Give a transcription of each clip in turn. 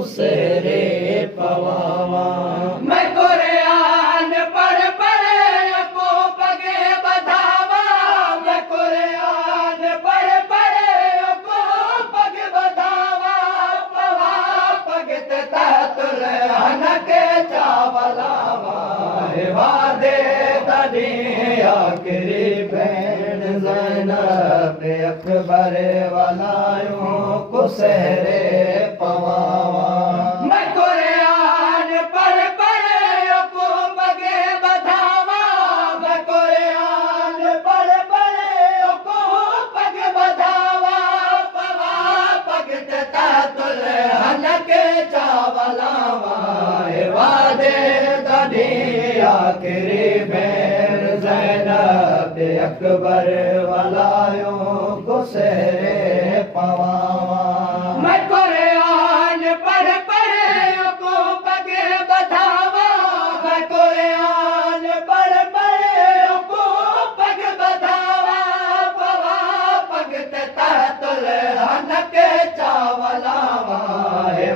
कुसेरे पवावा मैं कुरान पढ़ पढ़ को पगे बधावा मैं कुरान पढ़ पढ़ को पग बधावा पवा पगत तहतुल हनके चावलावा वादे तनी आखिरी भेण ज़ैनब अकबर वलायूं कुसेरे पवावा मैं कुरान पढ़ पढ़ को पगे बधावा मैं कुरान पढ़ पढ़ को पग बधावा पवा पगत तहतुल हनके चावलावा वादे तनी आखिरी भेण ज़ैनब अकबर वलायूं कुसेरे पवावा मैं कुरान पढ़ पढ़ को पगे बधावा मैं कुरान पढ़ पढ़ को पग बधावा पवा पगत तहतुल हनके चावलावा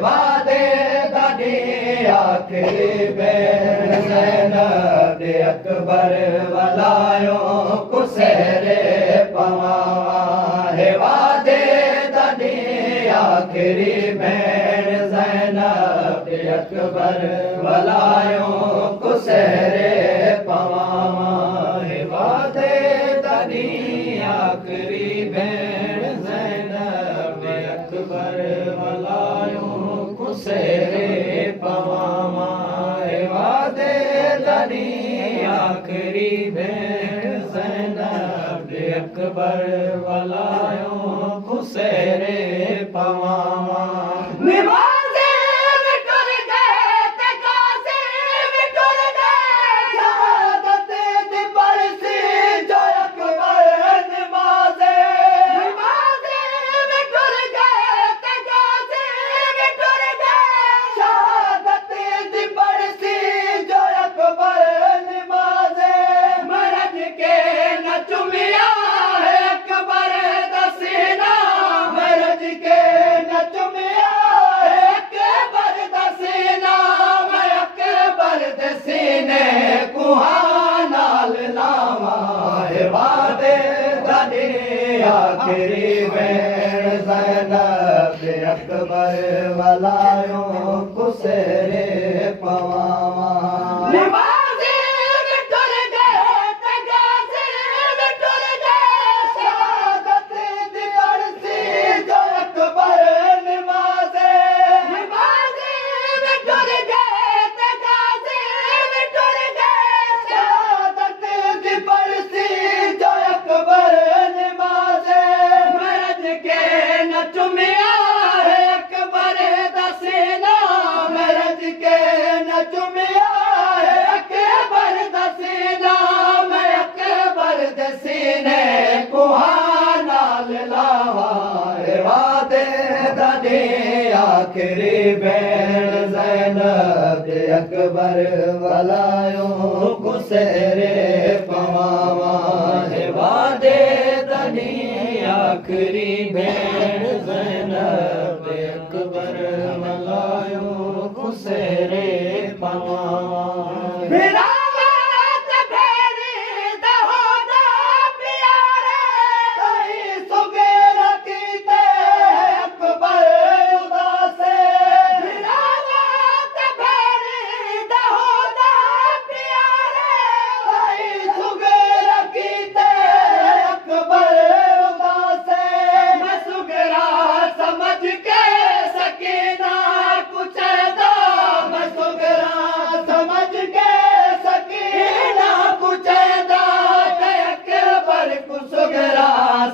वादे तनी आखिरी भेण ज़ैनब अकबर वलायूं कुसेरे पवावा वादे तनी आखिरी भेण ज़ैनब अकबर वलायूं कुसेरे पवावा वादे तनी आखिरी भेण ज़ैनब अकबर वलायूं कुसेरे पवावा वादे तनी आखिरी भेण ज़ैनब अकबर वलायूं कुसेरे पवावा निवाज़े मिटुर गए तकाज़े मिटुर गए शहादत दी बरसी जो अकबर निवाज़े निवाज़े मिटुर गए तकाज़े मिटुर गए शहादत दी बरसी जो अकबर निवाज़े मरद के न चुमिया है अकबर दसीना मरद के न चुमिया है अकबर दसीना मैं अकबर दसीने कुहानाल लावा वादे तनी आखिरी भेण ज़ैनब अकबर वलायूं कुसेरे पवावा निवाज़े मिटुर गए तगाज़े मिटुर गए शहादत दी बरसी जो अकबर निवाज़े निवाज़े मिटुर गए तगाज़े मिटुर गए शहादत दी बरसी जो अकबर निवाज़े मरद के न चुमिया है अकबर दसीना मरद के न चुमिया है अकबर दसीना मैं अकबर दसीने कुहानाल लावा वादे तनी आखिरी भेण ज़ैनब अकबर वलायूं कुसेरे पवावा वादे तनी आखिरी भेण ज़ैनब अकबर वलायूं कुसेरे पवावा विरावत भेरी दहोदा प्यारे तई सुगेर कीते अकबर उदासे विरावत भेरी दहोदा प्यारे तई सुगेर कीते अकबर उदासे मैं सुगरा समझ के सकीना कुचैदा मैं सुगरा समझ के सकीना कुचैदा अकबर को सुगरा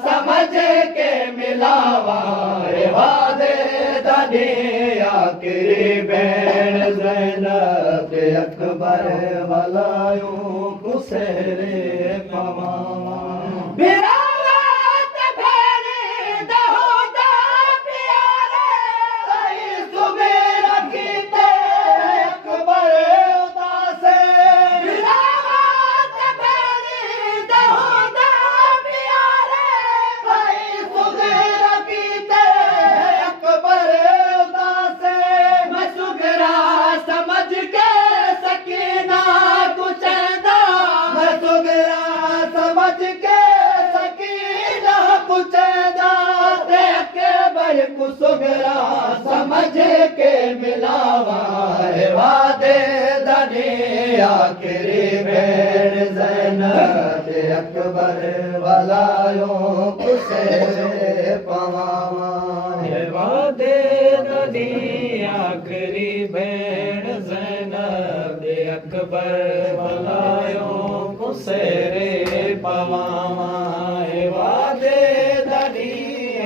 समझ के मिलावा वादे तनी आखिरी भेण ज़ैनब अकबर वलायूं कुसेरे पवावा विरावत भेरी दहोदा प्यारे तई सुगेर कीते अकबर उदासे विरावत भेरी दहोदा प्यारे तई सुगेर कीते अकबर उदासे नौकरा समझ के मिलावा वादे दनी आखिरी भेण ज़ैनब अकबर वलायो कुसे पवावा वादे दनी आखिरी भेण ज़ैनब अकबर वलायो कुसेरे पवावा वादे दनी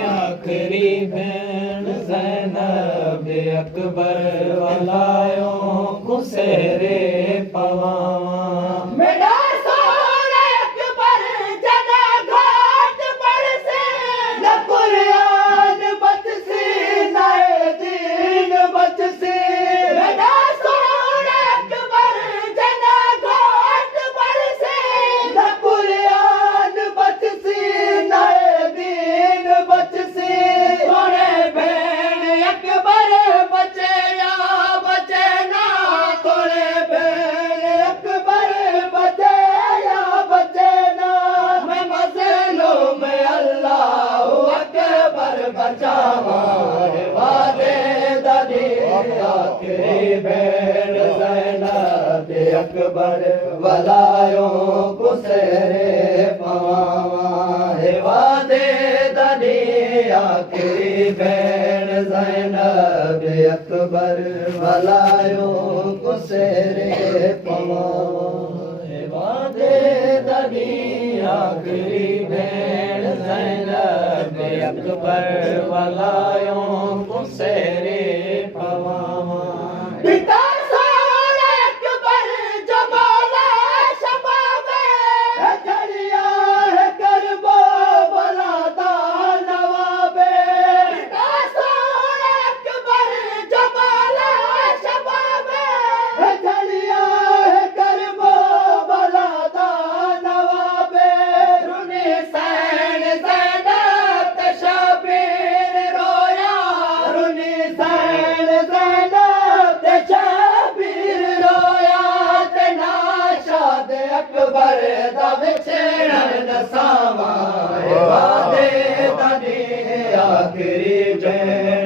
आखिरी भेण ज़ैनब अकबर वलायो कुसेरे पवावा मेरा सोने अकबर जना घाट पर से न कुरान बचसी न दीन बचसी मेरा सोने अकबर जना घाट पर से न कुरान बचसी न दीन बचसी थोड़े भेण अकबर बचे या बचे ना थोड़े भेण अकबर बचे या बचे ना मैं मज़लूम अल्लाह अकबर बचावा वादे दनी आखिरी भेण ज़ैनब अकबर वलायो कुसेरे पवावा वादे दनी आखिरी भेण ज़ैनब अकबर वलायो कुसेरे पवावा वादे दनी आखिरी भेण ज़ैनब अकबर वलायो कुसेरे पवावा पिता सोने अकबर जमाला शबाबे झड़िया है करबो बलादा नवाबे पिता सोने अकबर जमाला शबाबे झड़िया है करबो बलादा नवाबे रुनी सैन ज़ैनब तशबीर रोया रुनी सैन ज़ैनब तशबीर रोया ते नाशाद अकबर दा विछड़न नसावा वादे दनी आखिरी भेण